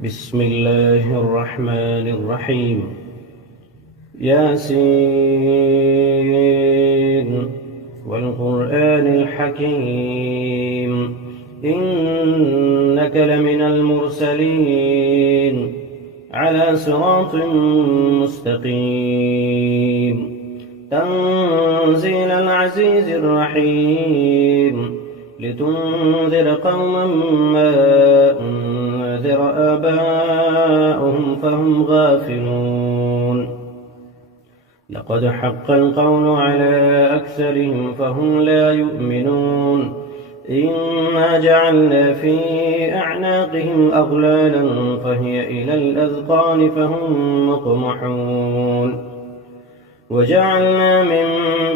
بسم الله الرحمن الرحيم. ياسين والقرآن الحكيم إنك لمن المرسلين على صراط مستقيم تنزيل العزيز الرحيم لتنذر قوما ما أنذر آباؤهم فهم غافلون لقد حق القول على أكثرهم فهم لا يؤمنون إنا جعلنا في أعناقهم أغلالا فهي إلى الأذقان فهم مقمحون وجعلنا من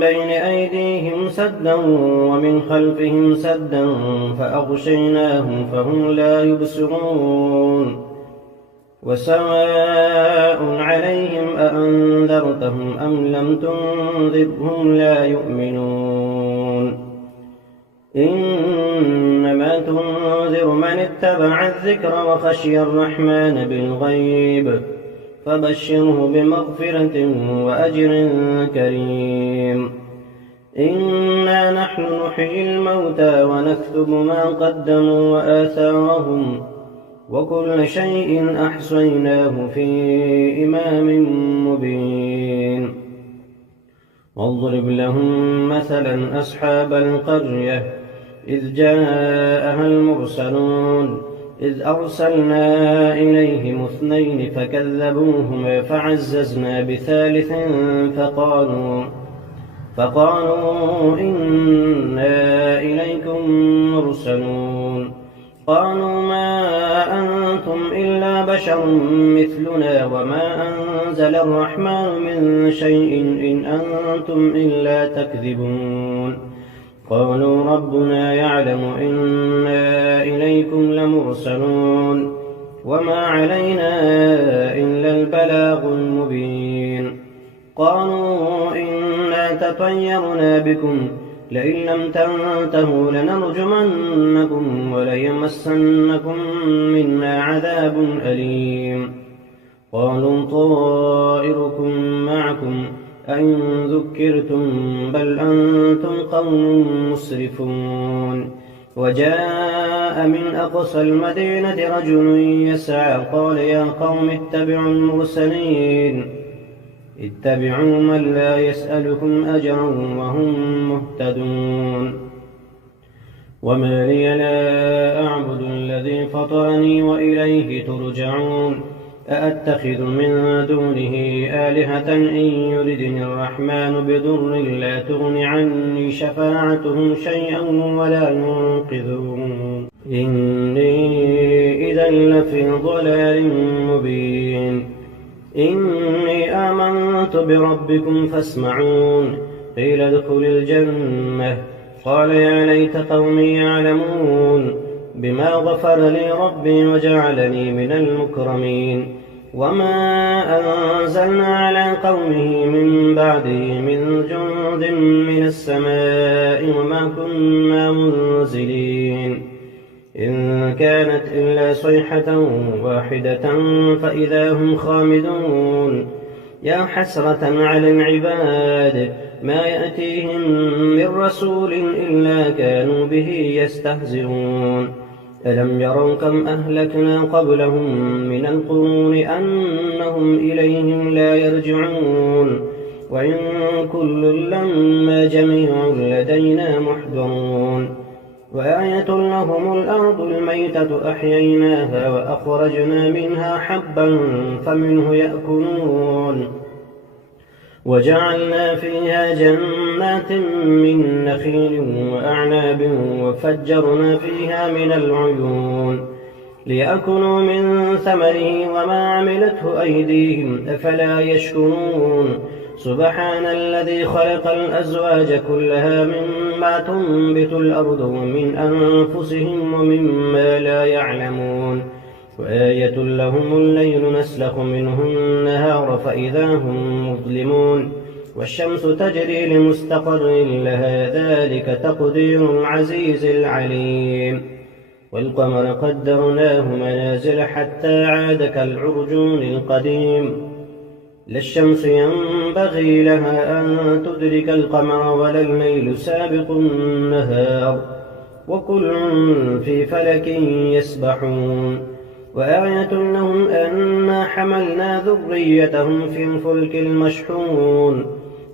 بين أيديهم سدا ومن خلفهم سدا فأغشيناهم فهم لا يبصرون وسواء عليهم أأنذرتهم أم لم تنذرهم لا يؤمنون إنما تنذر من اتبع الذكر وخشي الرحمن بالغيب فبشره بمغفرة وأجر كريم إنا نحن نحيي الموتى ونكتب ما قدموا وآثارهم وكل شيء أحصيناه في إمام مبين واضرب لهم مثلا أصحاب القرية إذ جاءها المرسلون إذ أرسلنا إليهم اثنين فكذبوهما فعززنا بثالث فقالوا إنا إليكم مرسلون قالوا ما أنتم إلا بشر مثلنا وما أنزل الرحمن من شيء إن أنتم إلا تكذبون قالوا ربنا يعلم إنا إليكم لمرسلون وما علينا إلا البلاغ المبين قالوا إنا تطيرنا بكم لئن لم تنتهوا لنرجمنكم وليمسنكم منا عذاب أليم قالوا طائركم معكم أئن ذكرتم بل أنتم قوم مسرفون وجاء من أقصى المدينة رجل يسعى قال يا قوم اتبعوا المرسلين اتبعوا من لا يسألكم أجرا وهم مهتدون وما لي لا أعبد الذي فطرني وإليه ترجعون أأتخذ من دونه آلهة إن يردني الرحمن بضر لا تغن عني شفاعتهم شيئا ولا ينقذون إني إذا لفي ضلال مبين إني آمنت بربكم فاسمعون قيل ادخل الجنة قال يا ليت قومي يعلمون بما غفر لي ربي وجعلني من المكرمين وما أنزلنا على قومه من بعده من جند من السماء وما كنا منزلين إن كانت إلا صيحة واحدة فإذا هم خامدون يا حسرة على العباد ما يأتيهم من رسول إلا كانوا به يستهزئون ألم يروا كم أهلكنا قبلهم من القرون أنهم إليهم لا يرجعون وإن كل لما جميع لدينا محضرون وآية لهم الأرض الميتة أحييناها وأخرجنا منها حبا فمنه يأكلون وجعلنا فيها جنات من نخيل وأعناب وفجرنا فيها من العيون ليأكلوا من ثمره وما عملته أيديهم أفلا يشكرون سبحان الذي خلق الأزواج كلها مما تنبت الأرض ومن أنفسهم ومما لا يعلمون وآية لهم الليل نسلخ منه النهار فإذا هم مظلمون والشمس تجري لمستقر لها ذلك تقدير العزيز العليم والقمر قدرناه منازل حتى عاد كالعرجون القديم لا الشمس ينبغي لها أن تدرك القمر ولا الليل سابق النهار وكل في فلك يسبحون وآية لهم أنا حملنا ذريتهم في الفلك المشحون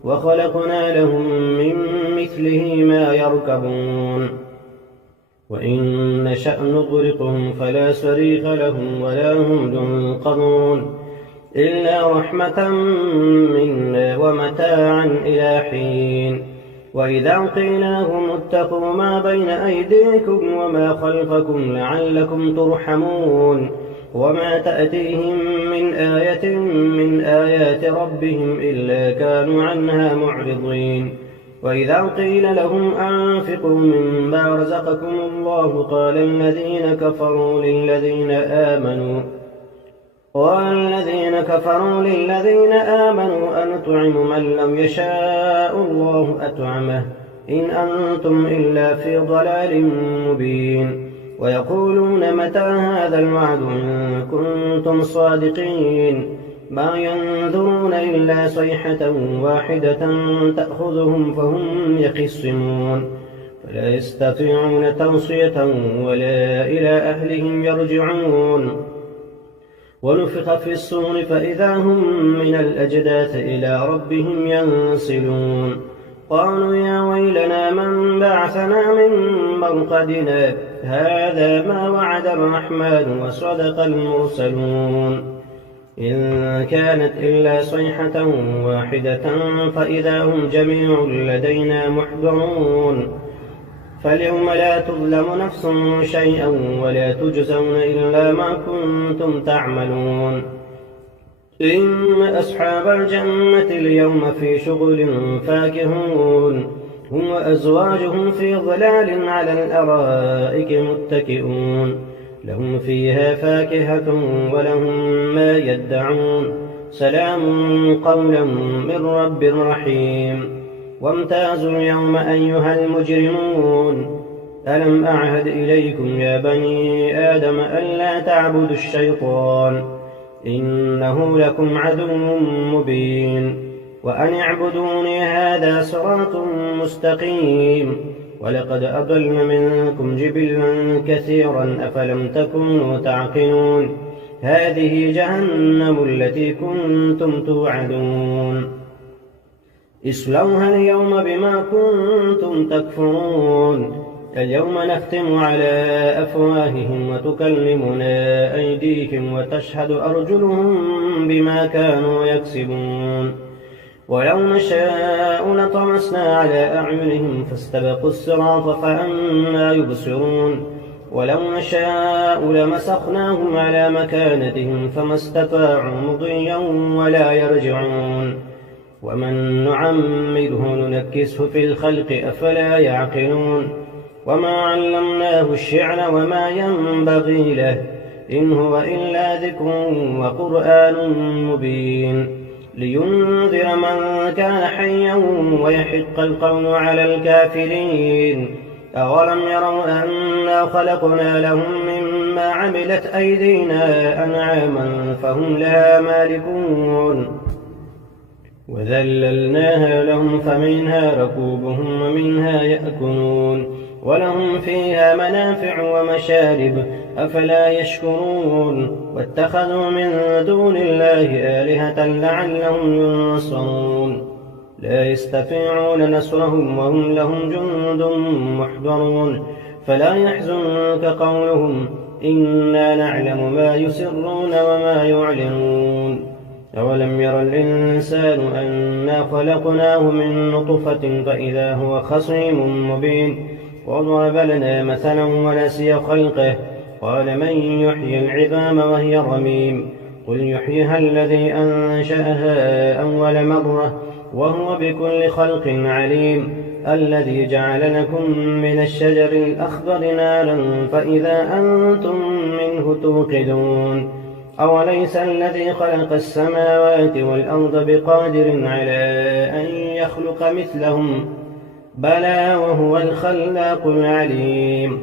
وخلقنا لهم من مثله ما يركبون وإن نشأ نغرقهم فلا صريخ لهم ولا هم ينقذون إلا رحمة منا ومتاعا إلى حين وإذا قيل لهم اتقوا ما بين أيديكم وما خلفكم لعلكم ترحمون وما تأتيهم من آية من آيات ربهم إلا كانوا عنها معرضين وإذا قيل لهم أنفقوا مما رزقكم الله قال الذين كفروا للذين آمنوا أنطعم من لم يشاء الله أطعمه إن أنتم إلا في ضلال مبين ويقولون متى هذا الوعد إن كنتم صادقين ما ينظرون إلا صيحة واحدة تأخذهم فهم يخصمون فلا يستطيعون توصية ولا إلى أهلهم يرجعون ونفخ في الصور فإذا هم من الأجداث إلى ربهم ينسلون قالوا يا ويلنا من بعثنا من مرقدنا هذا ما وعد الرحمن وصدق المرسلون إن كانت إلا صيحة واحدة فإذا هم جميع لدينا محضرون فاليوم لا تظلم نفس شيئا ولا تجزون إلا ما كنتم تعملون إن أصحاب الجنة اليوم في شغل فاكهون هم وأزواجهم في ظلال على الأرائك متكئون لهم فيها فاكهة ولهم ما يدعون سلام قولا من رب رحيم وامتازوا اليوم أيها المجرمون ألم أعهد إليكم يا بني آدم ألا تعبدوا الشيطان إنه لكم عدو مبين وأن اعبدوني هذا صراط مستقيم ولقد أضل منكم جبلا كثيرا أفلم تكونوا تعقلون هذه جهنم التي كنتم توعدون اصلوها اليوم بما كنتم تكفرون اليوم نختم على أفواههم وتكلمنا أيديهم وتشهد أرجلهم بما كانوا يكسبون ولو نشاء لطمسنا على أعينهم فاستبقوا الصراط فأنى يبصرون ولو نشاء لمسخناهم على مكانتهم فما استطاعوا مضيا ولا يرجعون ومن نعمره ننكسه في الخلق أفلا يعقلون وما علمناه الشعر وما ينبغي له إن هو إلا ذكر وقرآن مبين لينذر من كان حيا ويحق القول على الكافرين أولم يروا أنا خلقنا لهم مما عملت أيدينا أنعاما فهم لها مالكون وذللناها لهم فمنها ركوبهم ومنها يأكلون ولهم فيها منافع ومشارب أفلا يشكرون واتخذوا من دون الله آلهة لعلهم ينصرون لا يستطيعون نصرهم وهم لهم جند محضرون فلا يحزنك قولهم إنا نعلم ما يسرون وما يعلنون أولم ير الإنسان أنا خلقناه من نطفة فإذا هو خصيم مبين وضرب لنا مثلا ونسي خلقه قال من يحيي العظام وهي رميم قل يحييها الذي أنشأها أول مرة وهو بكل خلق عليم الذي جعل لكم من الشجر الأخضر نارا فإذا أنتم منه توقدون أوليس الذي خلق السماوات والأرض بقادر على أن يخلق مثلهم بلى وهو الخلاق العليم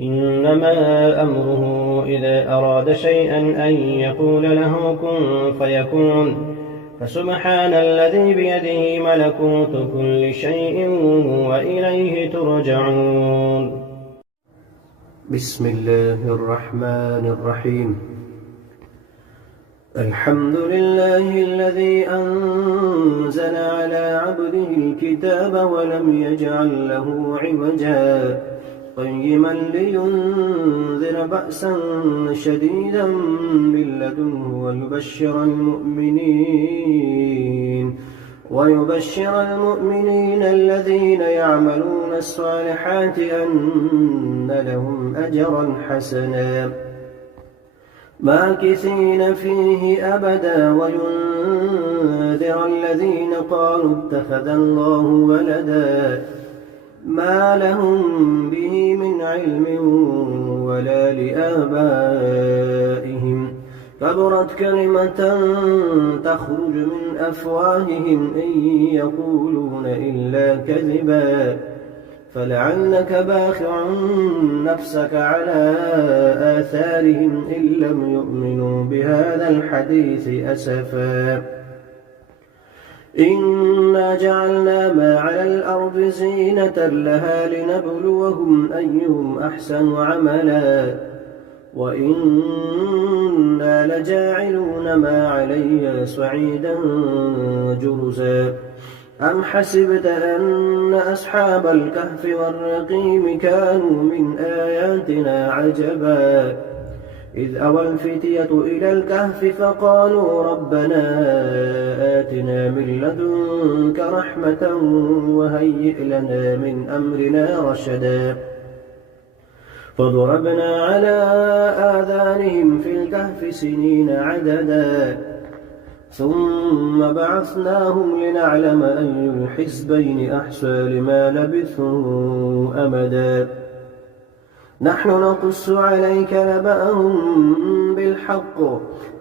إنما أمره إذا أراد شيئا أن يقول له كن فيكون. فسبحان الذي بيده ملكوت كل شيء وإليه ترجعون. بسم الله الرحمن الرحيم. الحمد لله الذي أنزل على عبده الكتاب ولم يجعل له عوجا قيما لينذر بأسا شديدا من لدنه ويبشر المؤمنين الذين يعملون الصالحات أن لهم أجرا حسنا ماكثين فيه أبدا وينذر الذين قالوا اتخذ الله ولدا ما لهم به من علم ولا لآبائهم كبرت كلمة تخرج من أفواههم إن يقولون إلا كذبا فلعلك باخع نفسك على آثارهم إن لم يؤمنوا بهذا الحديث أسفا إنا جعلنا ما على الأرض زينة لها لنبلوهم أيهم أحسن عملا وإنا لجاعلون ما عليها صعيدا جرزا أم حسبت أن أصحاب الكهف والرقيم كانوا من آياتنا عجبا إذ أوى الفتية إلى الكهف فقالوا ربنا آتنا من لدنك رحمة وهيئ لنا من أمرنا رشدا فضربنا على آذانهم في الكهف سنين عددا ثم بعثناهم لنعلم أي الحزبين أحصى لما لبثوا أمدا نحن نقص عليك نبأهم بالحق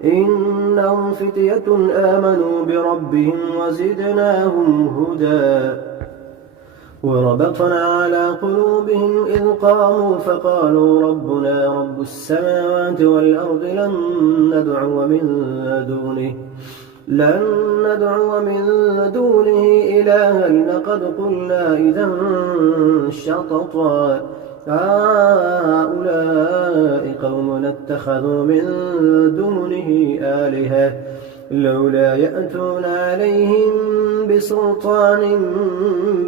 إنهم فتية آمنوا بربهم وزدناهم هدى وربطنا على قلوبهم إذ قاموا فقالوا ربنا رب السماوات والأرض لن ندعو من دونه إلها لقد قلنا إذا شططا هؤلاء قوم اتخذوا من دونه آلهة لولا يأتون عليهم بسلطان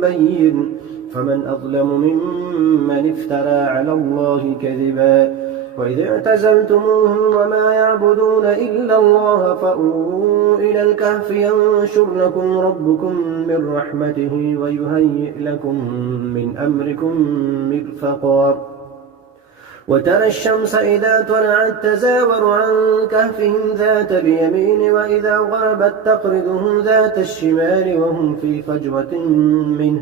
بين فمن أظلم ممن افترى على الله كذبا وإذ اعتزلتموهم وما يعبدون إلا الله فأووا إلى الكهف ينشر لكم ربكم من رحمته ويهيئ لكم من أمركم مرفقا وترى الشمس إذا طلعت تزاور عن كهفهم ذات اليمين وإذا غربت تقرضهم ذات الشمال وهم في فجوة منه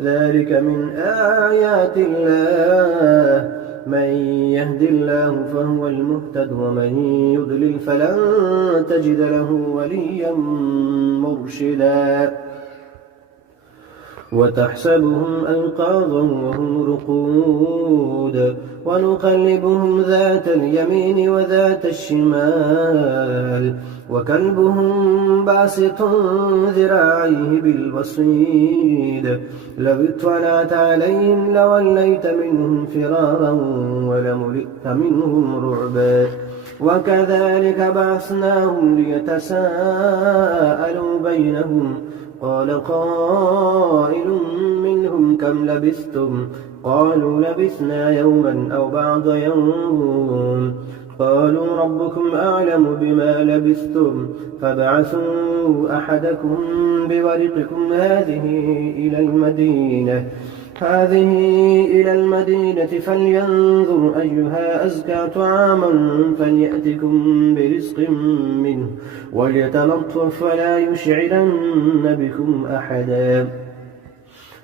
ذلك من آيات الله من يهد الله فهو المهتد ومن يضلل فلن تجد له وليا مرشدا وتحسبهم أيقاظا وهم رقود ونقلبهم ذات اليمين وذات الشمال وكلبهم باسط ذراعيه بالوصيد لو اطلعت عليهم لوليت منهم فرارا ولملئت منهم رعبا وكذلك بعثناهم ليتساءلوا بينهم قال قائل منهم كم لبثتم قالوا لبثنا يوما أو بعض يوم قالوا ربكم أعلم بما لبثتم فابعثوا أحدكم بورقكم هذه إلى المدينة فلينظر أيها أزكى طعاما فليأتكم برزق منه وليتلطف ولا يشعرن بكم أحدا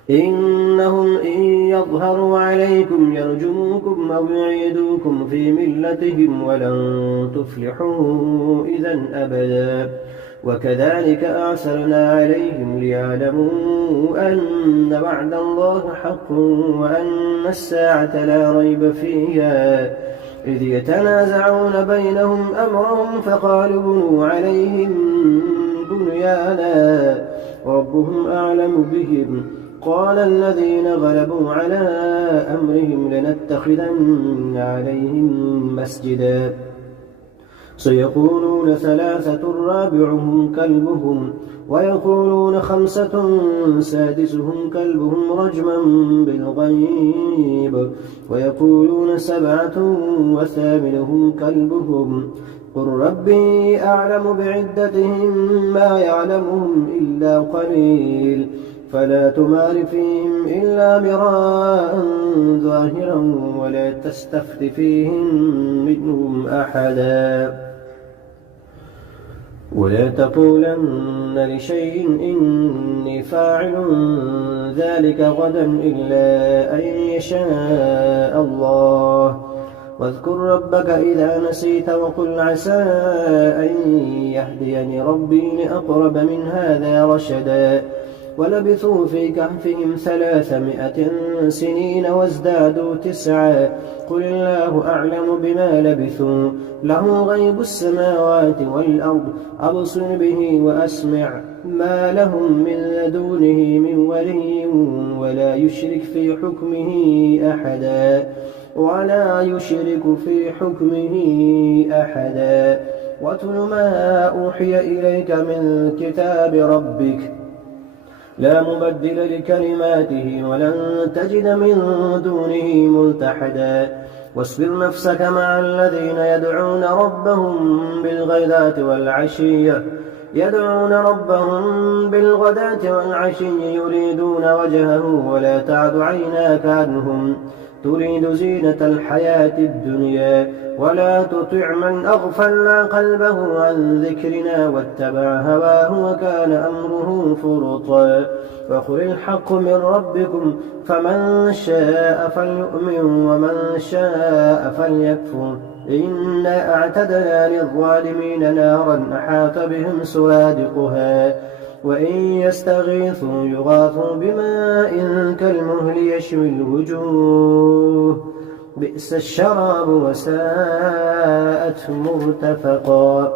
إنهم إن يظهروا عليكم يرجموكم أو يعيدوكم في ملتهم ولن تفلحوا إذا أبدا وكذلك أعثرنا عليهم ليعلموا أن وعد الله حق وأن الساعة لا ريب فيها إذ يتنازعون بينهم أمرهم فقالوا بنوا عليهم بنيانا ربهم أعلم بهم قال الذين غلبوا على أمرهم لنتخذن عليهم مسجدا سيقولون 3 رابعهم كلبهم ويقولون 5 سادسهم كلبهم رجما بالغيب ويقولون 7 وثامنهم كلبهم قل ربي أعلم بعدتهم ما يعلمهم إلا قليل فلا تمار فيهم إلا مراء ظاهرا ولا تستفت فيهم منهم أحدا ولا تقولن لشيء إني فاعل ذلك غدا إلا أن يشاء الله واذكر ربك إذا نسيت وقل عسى أن يهديني ربي لأقرب من هذا رشدا ولبثوا في كهفهم 300 سنين وازدادوا 9 قل الله أعلم بما لبثوا له غيب السماوات والأرض أبصر به وأسمع ما لهم من دونه من ولي ولا يشرك في حكمه أحدا واتل ما أوحي إليك من كتاب ربك لا مبدل لكلماته ولن تجد من دونه ملتحدا واصبر نفسك مع الذين يدعون ربهم بالغداة والعشي يريدون وجهه ولا تعد عيناك عنهم تريد زينة الحياة الدنيا ولا تطع من أغفلنا قلبه عن ذكرنا واتبع هواه وكان أمره فرطا وقل الحق من ربكم فمن شاء فليؤمن ومن شاء فليكفر إنا أعتدنا للظالمين نارا أحاط بهم سرادقها وإن يستغيثوا يغاثوا بماء كالمهل يشوي الوجوه بئس الشراب وساءت مرتفقا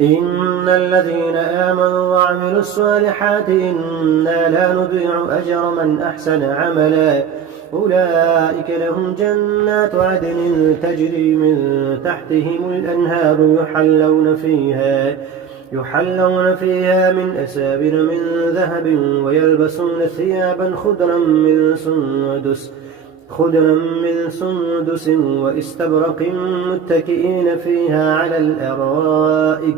إن الذين آمنوا وعملوا الصالحات إنا لا نضيع أجر من أحسن عملا أولئك لهم جنات عدن تجري من تحتهم الأنهار يحلون فيها من أسابر من ذهب ويلبسون ثيابا خضرا من سندس واستبرق متكئين فيها على الأرائك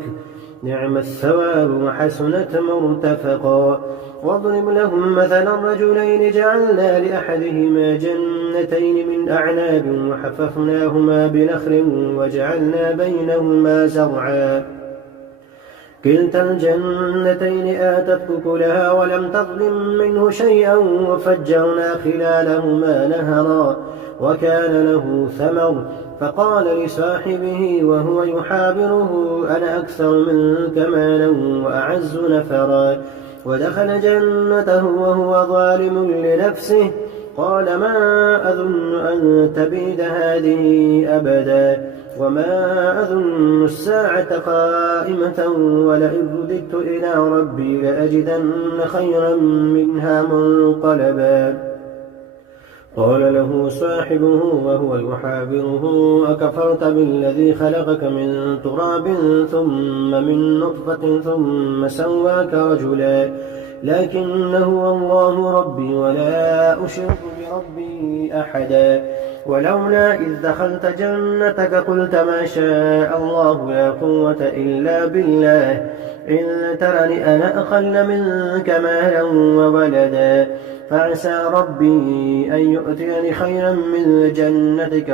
نعم الثواب وحسنت مرتفقا واضرب لهم مثلا رجلين جعلنا لأحدهما جنتين من أعناب وحففناهما بنخل وجعلنا بينهما زرعا كلتا الجنتين آتت أكلها ولم تظلم منه شيئا وفجرنا خلالهما نهرا وكان له ثمر فقال لصاحبه وهو يحاوره أنا أكثر منك مالا وأعز نفرا ودخل جنته وهو ظالم لنفسه قال ما أظن أن تبيد هذه أبدا وما أظن الساعة قائمة ولئن رددت إلى ربي لأجدن خيرا منها منقلبا قال له صاحبه وهو يحاوره أكفرت بالذي خلقك من تراب ثم من نطفة ثم سواك رجلا لكن هو الله ربي ولا أشرك بربي أحدا ولولا إذ دخلت جنتك قلت ما شاء الله لا قوة إلا بالله إن ترني أنا أقل منك مالا وولدا فعسى ربي أن يؤتيني خيرا من جنتك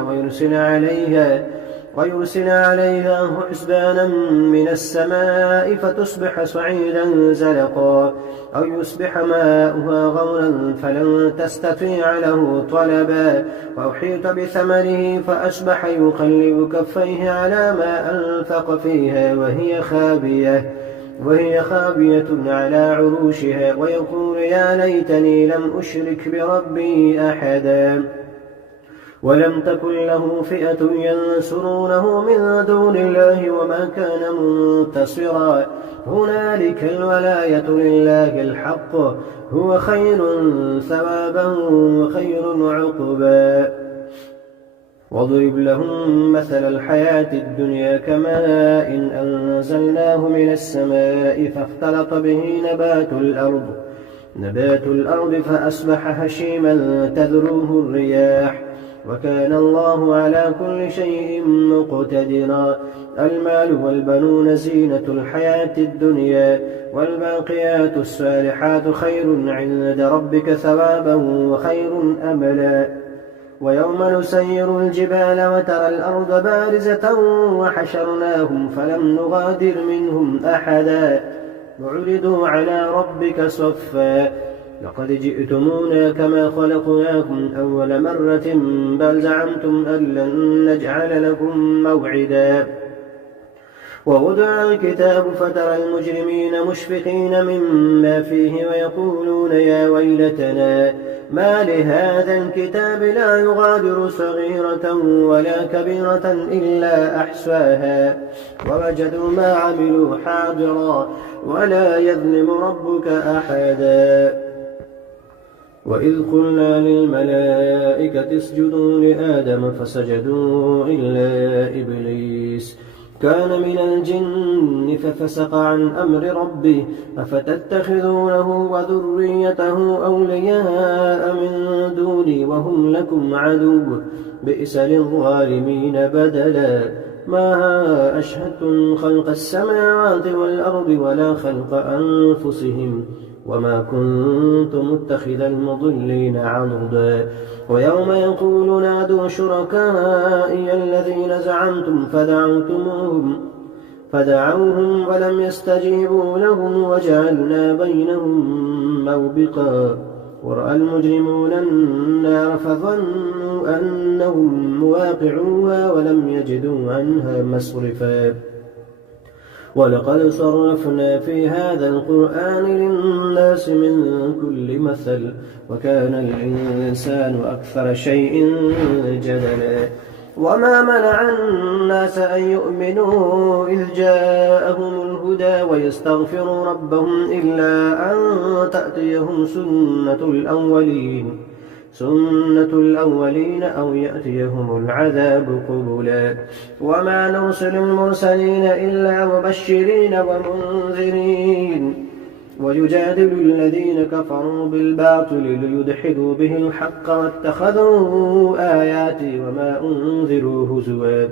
ويرسل عليها حسبانا من السماء فتصبح صعيدا زلقا أو يصبح ماؤها غورا فلن تستطيع له طلبا وأحيط بثمره فأصبح يقلب كفيه على ما أنفق فيها وهي خابية على عروشها ويقول يا ليتني لم أشرك بربي أحدا ولم تكن له فئة ينصرونه من دون الله وما كان منتصرا هنالك الولاية لله الحق هو خير ثوابا وخير عقبا واضرب لهم مثل الحياة الدنيا كماء إن أنزلناه من السماء فاختلط به نبات الأرض فأصبح هشيما تذروه الرياح وكان الله على كل شيء مقتدرا المال والبنون زينة الحياة الدنيا والباقيات الصالحات خير عند ربك ثوابا وخير أملا ويوم نسير الجبال وترى الأرض بارزة وحشرناهم فلم نغادر منهم أحدا وعرضوا على ربك صفا لقد جئتمونا كما خلقناكم أول مرة بل زعمتم أن لن نجعل لكم موعدا ووضع الكتاب فترى المجرمين مشفقين مما فيه ويقولون يا ويلتنا ما لهذا الكتاب لا يغادر صغيرة ولا كبيرة إلا أحصاها ووجدوا ما عملوا حاضرا ولا يظلم ربك أحدا وإذ قلنا للملائكة اسجدوا لآدم فسجدوا إلا إبليس كان من الجن ففسق عن أمر ربه أفتتخذونه وذريته أولياء من دوني وهم لكم عدو بئس للظالمين بدلا ما أشهدتم خلق السماوات والأرض ولا خلق أنفسهم وما كنت متخذ المضلين عضدا ويوم يقول نادوا شركائي الذين زعمتم فدعوهم ولم يستجيبوا لهم وجعلنا بينهم موبقا ورأى المجرمون النار فظنوا أنهم مواقعوها ولم يجدوا عنها مصرفا ولقد صرفنا في هذا القرآن للناس من كل مثل وكان الإنسان أكثر شيء جدلا وما منع الناس أن يؤمنوا إذ جاءهم الهدى ويستغفروا ربهم إلا أن تأتيهم سنة الأولين أو يأتيهم العذاب قبلا وما نرسل المرسلين إلا مبشرين ومنذرين ويجادل الذين كفروا بالباطل ليدحضوا به الحق واتخذوا آياتي وما أنذروا هزوا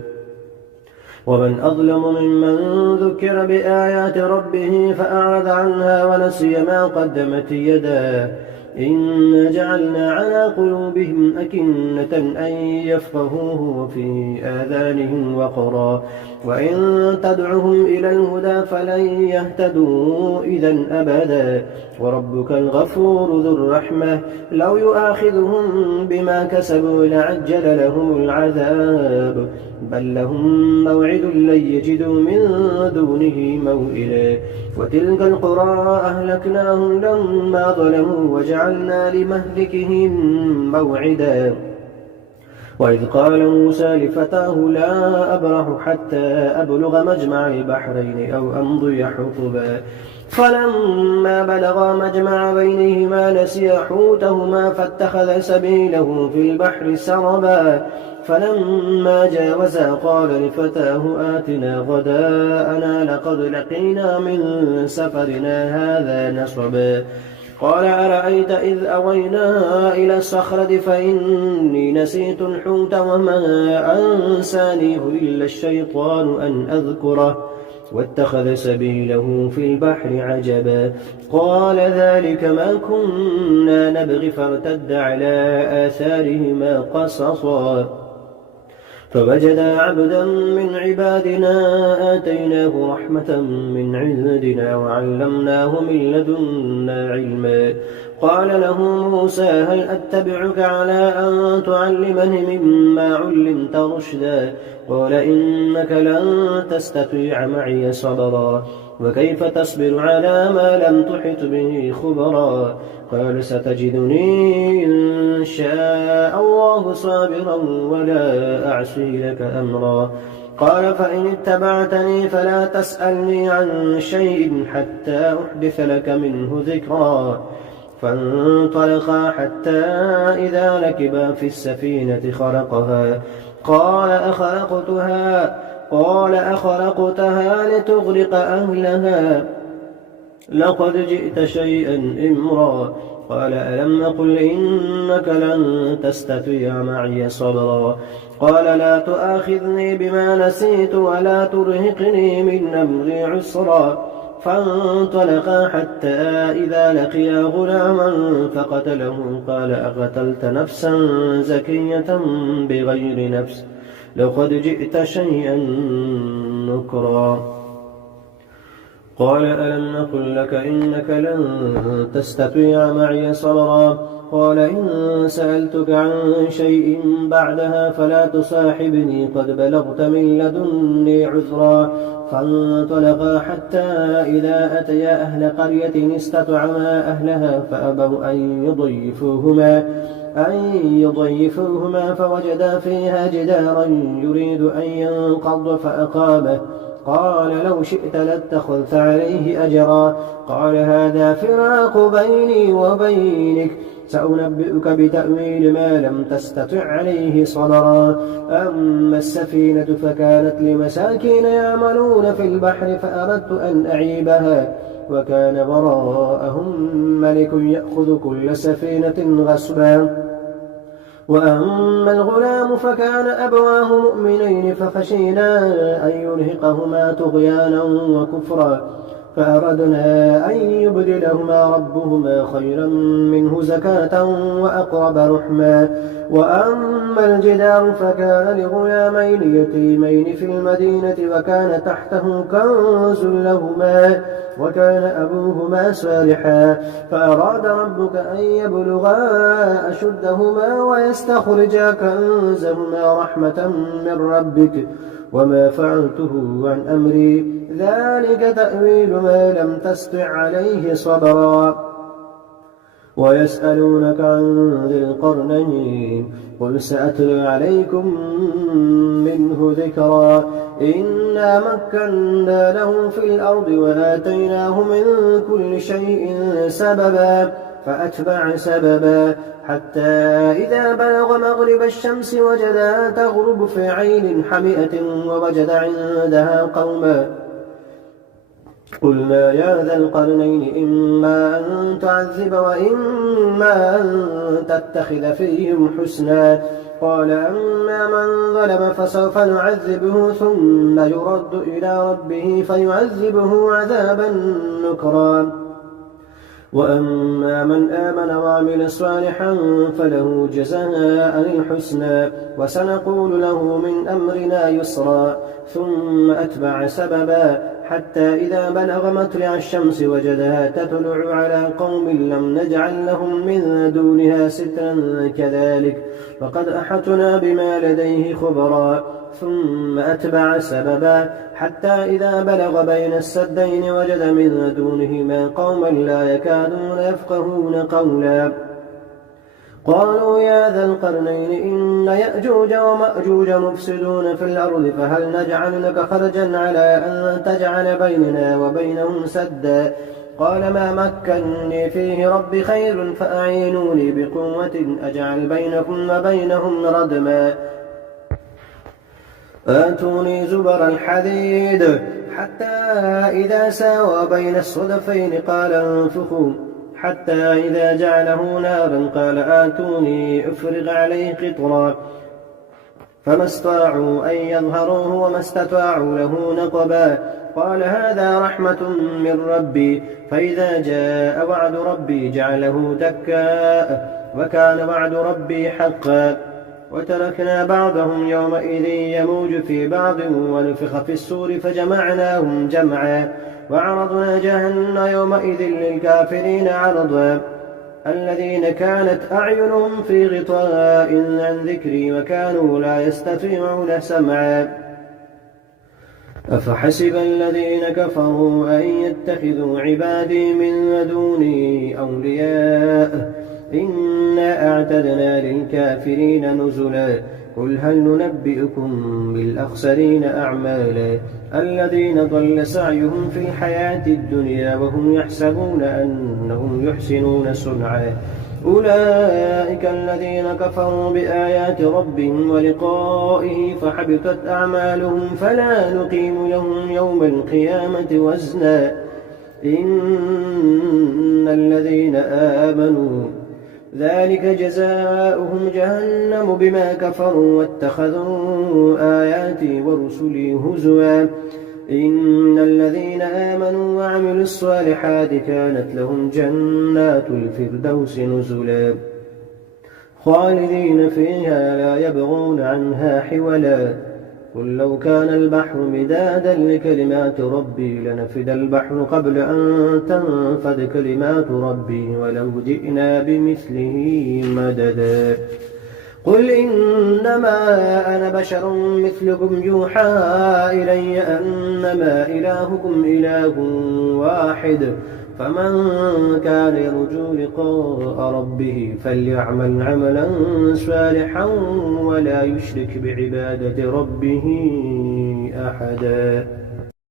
ومن أظلم ممن ذكر بآيات ربه فأعرض عنها ونسي ما قدمت يداه إنا جعلنا على قلوبهم أكنة أن يفقهوه وفي آذانهم وقرا وإن تدعهم إلى الهدى فلن يهتدوا إذا أبدا وربك الغفور ذو الرحمة لو يؤاخذهم بما كسبوا لعجل لهم العذاب بل لهم موعد لن يجدوا من دونه موئلا وتلك القرى أهلكناهم لما ظلموا وجعلنا لمهلكهم موعدا وإذ قال موسى لفتاه لا أبرح حتى أبلغ مجمع البحرين أو أمضي حقبا فلما بلغا مجمع بينهما نسيا حوتهما فاتخذ سبيله في البحر سربا فلما جاوزا قال لفتاه آتنا غداءنا لقد لقينا من سفرنا هذا نصبا قال أرأيت إذ أوينا إلى الصخرة فإني نسيت الحوت وما أنسانيه إلا الشيطان أن أذكره واتخذ سبيله في البحر عجبا قال ذلك ما كنا نبغي فارتد على آثارهما قصصا فوجدا عبدا من عبادنا آتيناه رحمة من عندنا وعلمناه من لدنا علما. قال له موسى هل أتبعك على أن تعلمني مما علمت رشدا؟ قال إنك لن تستطيع معي صبرا وكيف تصبر على ما لم تحط به خبرا؟ قال ستجدني إن شاء الله صابرا ولا أعصي لك أمرا. قال فإن اتبعتني فلا تسألني عن شيء حتى أحدث لك منه ذكرا. فانطلقا حتى إذا ركبا في السفينة خرقها قال أخرقتها لتغرق أهلها لقد جئت شيئا إمرا. قال ألم أقل إنك لن تستطيع معي صبرا؟ قال لا تؤاخذني بما نسيت ولا ترهقني من أمري عسرا. فانطلقا حتى إذا لقيا غلاما فقتله قال أقتلت نفسا زكية بغير نفس لقد جئت شيئا نكرا. قال ألم نقل لك إنك لن تستطيع معي صبرا؟ قال إن سألتك عن شيء بعدها فلا تصاحبني قد بلغت من لدني عذرا. فانطلقا حتى إذا أتيا أهل قرية استطعما أهلها فأبوا أن يضيفوهما فوجدا فيها جدارا يريد أن ينقض فأقامه. قال لو شئت لاتخذت عليه أجرا. قال هذا فراق بيني وبينك سأنبئك بتأويل ما لم تستطع عليه صبرا. أما السفينة فكانت لمساكين يعملون في البحر فأردت أن أعيبها وكان وراءهم ملك يأخذ كل سفينة غصبا. وأما الغلام فكان أبواه مؤمنين فخشينا أن يرهقهما طغيانا وكفرا فأردنا أن يبدلهما ربهما خيرا منه زكاة وأقرب رحما. وأما الجدار فكان لغلامين يتيمين في المدينة وكان تحته كنز لهما وكان أبوهما صالحا فأراد ربك أن يبلغا أشدهما ويستخرجا كنزهما رحمة من ربك وما فعلته عن أمري ذلك تأويل ما لم تستطع عليه صبرا. ويسألونك عن ذي القرنين قل سأتلو عليكم منه ذكرا. إنا مكنا له في الأرض وآتيناه من كل شيء سببا فأتبع سببا حتى إذا بلغ مغرب الشمس وجدها تغرب في عين حمئة ووجد عندها قوما. قلنا يا ذا القرنين إما أن تعذب وإما أن تتخذ فيهم حسنا. قال أما من ظلم فسوف نعذبه ثم يرد إلى ربه فيعذبه عذابا نكرا. وأما من آمن وعمل صالحا فله جزاء الحسنى وسنقول له من أمرنا يسرا. ثم أتبع سببا حتى إذا بلغ مطلع الشمس وجدها تطلع على قوم لم نجعل لهم من دونها سترا كذلك وقد أحطنا بما لديه خبرا. ثم أتبع سببا حتى إذا بلغ بين السدين وجد من دونهما قوما لا يكادون يفقهون قولا. قالوا يا ذا القرنين إن يأجوج ومأجوج مفسدون في الأرض فهل نجعل لك خرجا على أن تجعل بيننا وبينهم سدا؟ قال ما مكنني فيه ربي خير فأعينوني بقوة أجعل بينكم وبينهم ردما. آتوني زبر الحديد حتى إذا ساوى بين الصدفين قال انفخوا حتى إذا جعله نارا قال آتوني أفرغ عليه قطرا. فما استطاعوا أن يظهروه وما استطاعوا له نقبا. قال هذا رحمة من ربي فإذا جاء وعد ربي جعله دكا وكان وعد ربي حقا. وتركنا بعضهم يومئذ يموج في بعض ونفخ في السور فجمعناهم جمعا وعرضنا جهنم يومئذ للكافرين عرضا الذين كانت أعينهم في غطاء عن ذكري وكانوا لا يستطيعون سمعا أفحسب الذين كفروا أن يتخذوا عبادي من دوني أولياء إنا أعتدنا للكافرين نزلا قل هل ننبئكم بالأخسرين أعمالا الذين ضل سعيهم في الحياة الدنيا وهم يحسبون أنهم يحسنون صنعا أولئك الذين كفروا بآيات ربهم ولقائه فحبطت أعمالهم فلا نقيم لهم يوم القيامة وزنا إن الذين آمنوا ذلك جزاؤهم جهنم بما كفروا واتخذوا آياتي ورسلي هزوا إن الذين آمنوا وعملوا الصالحات كانت لهم جنات الفردوس نزلا خالدين فيها لا يبغون عنها حولا قل لو كان البحر مدادا لكلمات ربي لنفد البحر قبل أن تنفد كلمات ربي ولو جئنا بمثله مددا قل إنما أنا بشر مثلكم يوحى إلي أنما إلهكم إله واحد فمن كان يرجو لقاء ربه فليعمل عملا صالحا ولا يشرك بعبادة ربه أحدا.